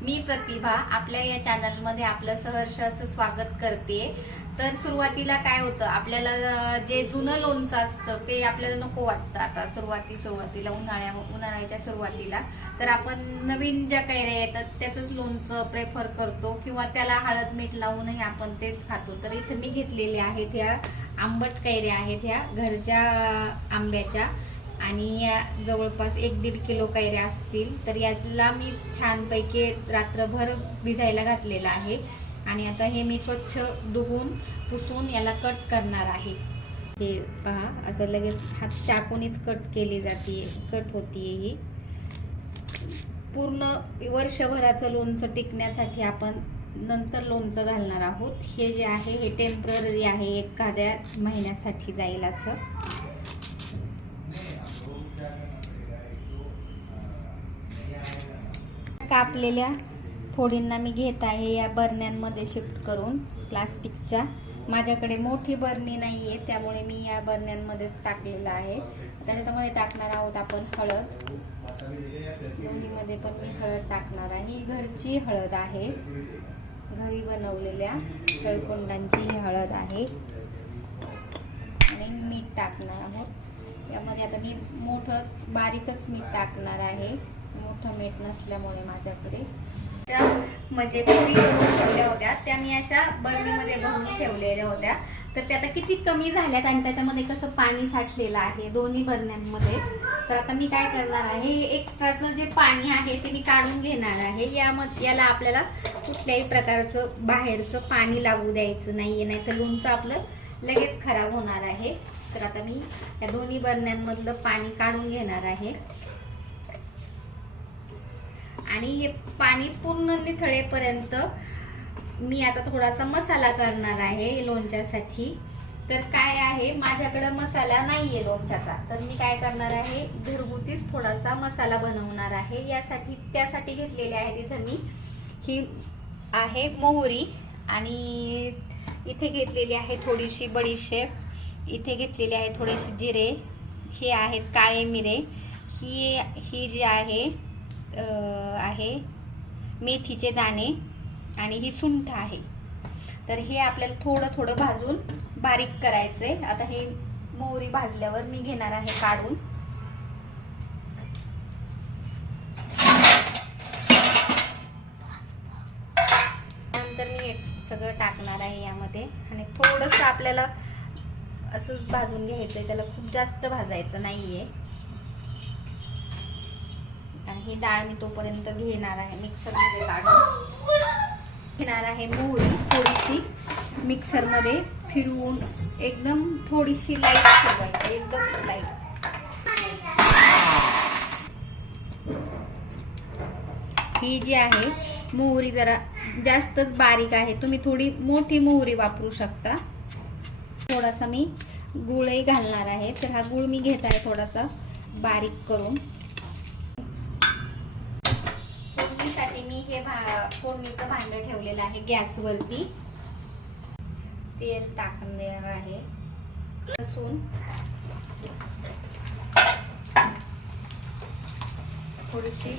मी प्रतिभा आपल्या या चॅनलमध्ये आपलं सहर्ष असं स्वागत करते। तर सुरुवातीला काय होतं, आपल्याला जे जुनं लोणचं असतं ते आपल्याला नको वाटतं। आता सुरुवातीला उन्हाळ्याच्या सुरुवातीला तर आपण नवीन ज्या कैऱ्या येतात त्याचंच लोणचं प्रेफर करतो किंवा त्याला हळद मीठ लावूनही आपण तेच खातो। तर इथे मी घेतलेले आहेत ह्या आंबट कैऱ्या आहेत, ह्या घरच्या आंब्याच्या आणि या जवळपास 1-1.5 किलो कैऱ्या असतील। तर याला मी छानपैकी रात्रभर भिजायला घातलेला आहे आणि आता हे मी स्वच्छ धुवून पुसून याला कट करणार आहे। हे पहा, असं लगेच हात चाकूनच कट केली जाते, कट होतीये ही। पूर्ण वर्षभराचं लोणचं टिकण्यासाठी आपण नंतर लोणचं घालणार आहोत। हे जे आहे हे टेम्पररी आहे, एखाद्या महिन्यासाठी जाईल असं। कापलेल्या फोडींना मी घेत आहे या बरण्यांमध्ये शिफ्ट करून प्लास्टिकच्या। माझ्याकडे मोठी बरणी नाहीये त्यामुळे मी या बरण्यांमध्ये टाकलेलं आहे। त्याच्यामध्ये टाकणार आहोत आपण हळद, दोन्हीमध्ये पण मी हळद टाकणार आहे। ही घरची हळद आहे, घरी बनवलेल्या हळकुंडांची ही हळद आहे आणि मीठ टाकणार आहोत यामध्ये। आता मी मोठं बारीकच मीठ टाकणार आहे, मोठं मीठ नसल्यामुळे माझ्याकडे। म्हणजे पुरी करून ठेवल्या होत्या त्या मी अशा बरणीमध्ये भरून ठेवलेल्या होत्या, तर त्या आता किती कमी झाल्यात आणि त्याच्यामध्ये कसं पाणी साठलेलं आहे दोन्ही बरण्यांमध्ये। तर आता मी काय करणार आहे, एक्स्ट्राचं जे पाणी आहे ते मी काढून घेणार आहे। याला आपल्याला कुठल्याही प्रकारचं बाहेरचं पाणी लागू द्यायचं नाहीये, नाही तर लोणचं आपलं लगेच खराब होणार आहे। तर आता मी या दोन्ही बरण्यांमधलं पाणी काढून घेणार आहे आणि हे पाणी पूर्ण निथळेपर्यंत मी आता थोडासा मसाला करणार आहे लोणच्यासाठी। तर काय आहे, माझ्याकडे मसाला नाहीये लोणच्याचा, तर मी काय करणार आहे, घरगुतीच थोडासा मसाला बनवणार आहे। त्यासाठी घेतलेले आहे तिथे मी ही आहे मोहरी आणि इथे घेतलेली आहे थोडीशी बडीशेप, इथे घेतलेली आहे थोडेसे जिरे, हे आहेत काळे मिरे, ही जी आहे मेथीचे दाणे आणि ही सुंठ आहे। तर हे आपल्याला थोडं थोडं भाजून बारीक करायचंय। आता हे मोहरी भाजल्यावर मी घेणार आहे काढून। नंतर मी हे सगळं टाकणार आहे यामध्ये आणि थोडंसं आपल्याला असंच भाजून घ्यायचंय, त्याला खूप जास्त भाजायचं नाहीये। ही डाळ मी तोपर्यंत घेणार आहे मिक्सरमध्ये काढून घेणार आहे। मोहरी थोडीशी मिक्सरमध्ये फिरवून एकदम थोडीशी लाईट फिरवायची, एकदम लाईट। ही जी आहे मोहरी जरा जास्तच बारीक आहे, तुम्ही थोडी मोठी मोहरी वापरू शकता। थोडासा मी गुळही घालणार आहे, तर हा गुळ मी घेत आहे थोडासा बारीक करून। फोडणीसाठी मी हे फोडणीचं भांडं ठेवलेलं आहे गॅसवरती। तेल टाकणार आहे, लसूण, थोडीशी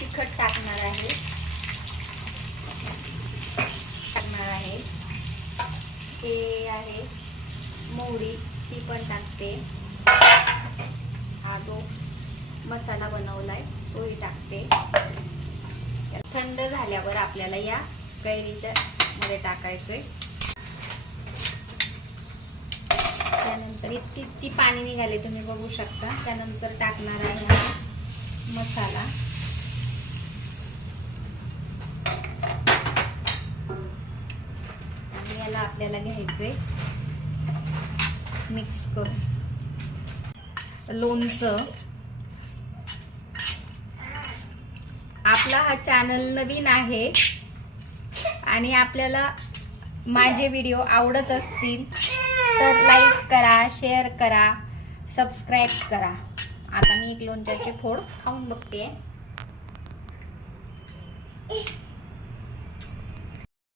तिखट टाकणार आहे, हे आहे मोहरी, ती पण टाकते। हा जो मसाला बनवलाय तोही टाकते। थंड झाल्यावर आपल्याला या कैरीच्या मध्ये टाकायचंय। त्यानंतर इतकी पाणी निघाले तुम्ही बघू शकता। त्यानंतर टाकणार आहे मसाला, आणि याला आपल्याला घ्यायचंय मिक्स करून। लोणचं, आपला हा चॅनल नवीन आहे आणि आपल्याला माझे व्हिडिओ आवडत असतील तर लाईक करा, शेअर करा, सबस्क्राईब करा। आता मी एक लोणच्याची फोड खाऊन बघते।